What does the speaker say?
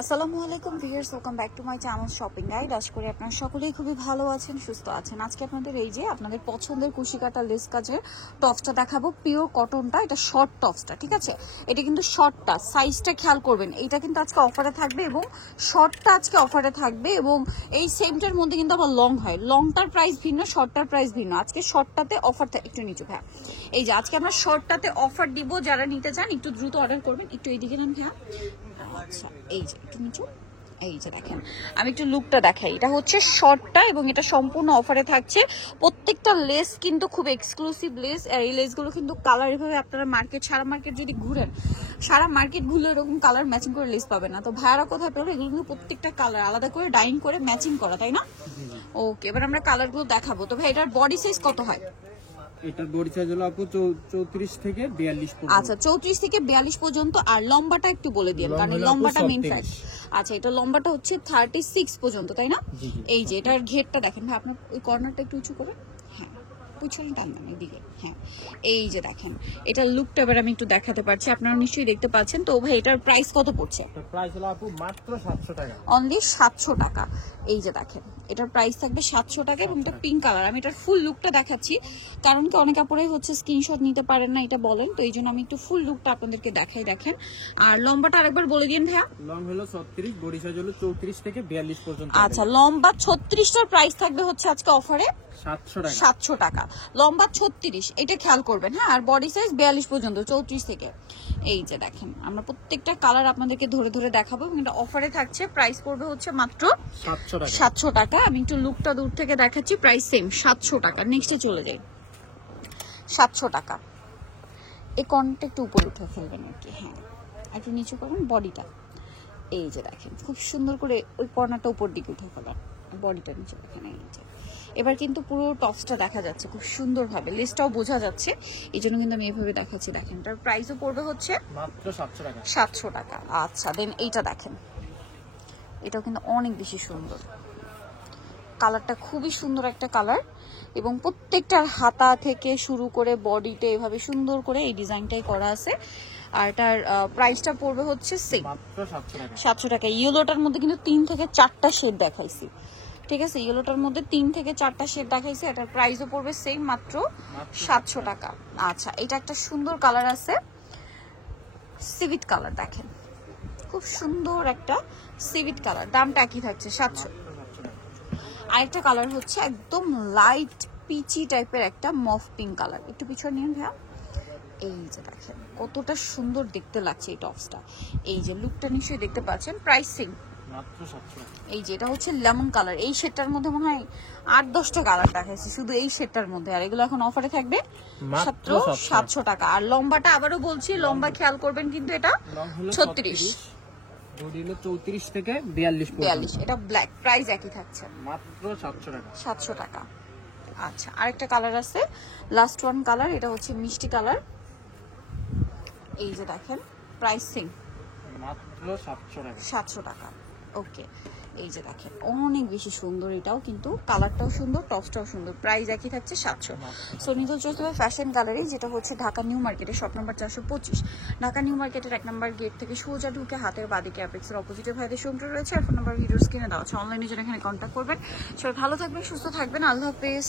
আসসালামু আলাইকুম viewers, welcome back to my channel shopping guide. আশা করি আপনারা সকলেই খুবই ভালো আছেন, সুস্থ আছেন। আজকে আপনাদের এই যে আপনাদের পছন্দের কুশি কাটা লেস কাজের টপসটা দেখাবো, পিওর কটনটা। এটা শর্ট টপসটা, ঠিক আছে? এটা কিন্তু শর্টটা, সাইজটা খেয়াল করবেন। এটা কিন্তু আজকে অফারে থাকবে এবং শর্টটা আজকে অফারে থাকবে এবং এই সেমটার মধ্যে কিন্তু আবার লং হয়। লংটার প্রাইস ভিন্ন, শর্টটার প্রাইস ভিন্ন। আজকে শর্টটাতে অফার একটু নিচু ভাইয়া। এই যে আজকে আমরা শর্টটাতে অফার দিব, যারা নিতে চান একটু দ্রুত অর্ডার করবেন। একটু এইদিকে নেন ভাইয়া। আচ্ছা, এই যে একটু নিচু, এই যে দেখেন, আমি একটু লুকটা দেখাই। এটা হচ্ছে শর্টটা এবং এটা সম্পূর্ণ অফারে থাকছে। প্রত্যেকটা লেস কিন্তু খুব এক্সক্লুসিভ লেস, আর এই লেসগুলো কিন্তু কালার এভাবে আপনারা সারা মার্কেট যদি ঘুরেন, সারা মার্কেট ঘুরে এরকম কালার ম্যাচিং করে লেস পাবেন না। তো ভাইয়ারা কোথায় পেলো? এগুলো কিন্তু প্রত্যেকটা কালার আলাদা করে ডাইং করে ম্যাচিং করা, তাই না? ওকে, এবার আমরা কালারগুলো দেখাবো। তো ভাই এটার বডি সাইজ কত হয়? এটার বডি সাইজ হলো আপু 34 থেকে 42 পর্যন্ত। আচ্ছা, 34 থেকে 42 পর্যন্ত। আর লম্বাটা একটু বলে দিন, কারণ লম্বাটা মেইন ফ্যাক্ট। আচ্ছা, এটা লম্বাটা হচ্ছে 36 পর্যন্ত, তাই না? এই যে এটার ঘেরটা দেখেন ভাই, আপনার ওই কর্নারটা একটু উঁচু করে, হ্যাঁ পিছনে টানবেন এদিকে, হ্যাঁ। এই যে দেখেন, এটার লুকটা এবার আমি একটু দেখাতে পারছি, আপনারা নিশ্চয়ই দেখতে পাচ্ছেন। তো ভাই এটার প্রাইস কত পড়ছে? প্রাইস হলো আপু মাত্র 700 টাকা, অনলি 700 টাকা। এই যে দেখেন, এটার প্রাইস থাকবে 700 টাকা এবং এটা পিঙ্ক কালার। আমি এটার ফুল লুকটা দেখাচ্ছি, কারণ কি অনেক আপুরাই হচ্ছে স্ক্রিনশট নিতে পারেন না, এটা বলেন। তো এই জন্য আমি একটু ফুল লুকটা আপনাদেরকে দেখাই। দেখেন, আর লম্বাটা আরেকবার বলে দিন ভাইয়া। লং হলো 36, বডি সাইজ হলো 34 থেকে 42 পর্যন্ত। আচ্ছা, লম্বা 36টার প্রাইস থাকবে হচ্ছে আজকে অফারে 700 টাকা। 700 টাকা। লম্বা 36, এটা খেয়াল করবেন, হ্যাঁ। আর বডি সাইজ 42 পর্যন্ত, 34 থেকে। এই যে দেখেন, আমরা প্রত্যেকটা কালার আপনাদেরকে ধরে ধরে দেখাবো এবং এটা অফারে থাকছে। প্রাইস পড়বে হচ্ছে মাত্র 700 টাকা। 700 টাকা। আমি একটু লুকটা দূর থেকে দেখাচ্ছি, প্রাইস সেম 700 টাকা। নেক্সটে চলে যাই, 700 টাকা। এই কর্নারটা একটু উপরে উঠে ফেলবেন আর কি, হ্যাঁ একটু নিচু করুন বডিটা। এই যে দেখেন, খুব সুন্দর করে ওই কর্নারটা উপর দিকে উঠে ফেলার, বডিটা নিচে দেখেন। এই যে এবার কিন্তু পুরো টপসটা দেখা যাচ্ছে খুব সুন্দরভাবে, লেসটাও বোঝা যাচ্ছে, এই জন্য কিন্তু আমি এইভাবে দেখাচ্ছি। দেখেন, তার প্রাইসও পড়বে হচ্ছে মাত্র 700 টাকা। 700 টাকা। আচ্ছা, দেন এইটা দেখেন, এটাও কিন্তু অনেক বেশি সুন্দর, কালারটা খুবই সুন্দর একটা কালার এবং প্রত্যেকটার হাতা থেকে শুরু করে বডিতে এভাবে সুন্দর করে এই ডিজাইনটাই করা আছে। আর এটার প্রাইসটা পড়বে হচ্ছে সেম মাত্র 700 টাকা। 700 টাকা। ইয়েলোটার মধ্যে কিন্তু 3 থেকে 4টা শেড দেখাইছি, ঠিক আছে? ইয়েলোটার মধ্যে 3 থেকে 4টা শেড দেখাইছি। এটার প্রাইসও পড়বে সেম মাত্র 700 টাকা। আচ্ছা, এটা একটা সুন্দর কালার আছে, সিভিট কালার। দেখেন, খুব সুন্দর একটা সিভিট কালার, দামটা একই থাকছে 700। আরেকটা কালার হচ্ছে একদম লাইট পিচি টাইপের একটা মফ পিঙ্ক কালার। একটু পিছনে নিন ভাইয়া। এই যে দেখেন কতটা সুন্দর দেখতে লাগছে এই টপসটা। এই যে লুকটা নিশ্চয়ই দেখতে পাচ্ছেন। প্রাইসিং মাত্র 700 টাকা। এই যে এটা হচ্ছে লেমন কালার। এই শেডটার মধ্যে মনে হয় 8-10টা কালার দেখাইছি শুধু এই শেডটার মধ্যে, আর এগুলো এখন অফারে থাকবে মাত্র 700 টাকা। আর লম্বাটা আবারও বলছি, লম্বা খেয়াল করবেন কিন্তু এটা 36, বডি হলো 34 থেকে 42 পর্যন্ত। এটা ব্ল্যাক, প্রাইস একই থাকছে মাত্র 700 টাকা। 700 টাকা। আচ্ছা, আরেকটা কালার আছে, লাস্ট ওয়ান কালার, এটা হচ্ছে মিষ্টি কালার। এই যে দেখেন, প্রাইসিং মাত্র 700 টাকা। 700 টাকা। ওকে, এই যে দেখেন অনেক বেশি সুন্দর, এটাও কিন্তু কালারটাও সুন্দর, টপসটাও সুন্দর। প্রাইস একই থাকছে 700। সো নিদল চৌধুরী ফ্যাশন গ্যালারি, যেটা হচ্ছে ঢাকা নিউ মার্কেটে শপ নাম্বার 425, ঢাকা নিউ মার্কেটের 1 নম্বর গেট থেকে সোজা ঢুকে হাতের বাদিকে অ্যাপেক্সের অপোজিটে ভাইদের শোরুমটা রয়েছে। আর ফোন নাম্বার ভিডিওস কিনে দেওয়া আছে, অনলাইনে জন্য এখানে কন্ট্যাক্ট করবেন। সবাই ভালো থাকবেন, সুস্থ থাকবেন, আল্লাহ হাফেজ।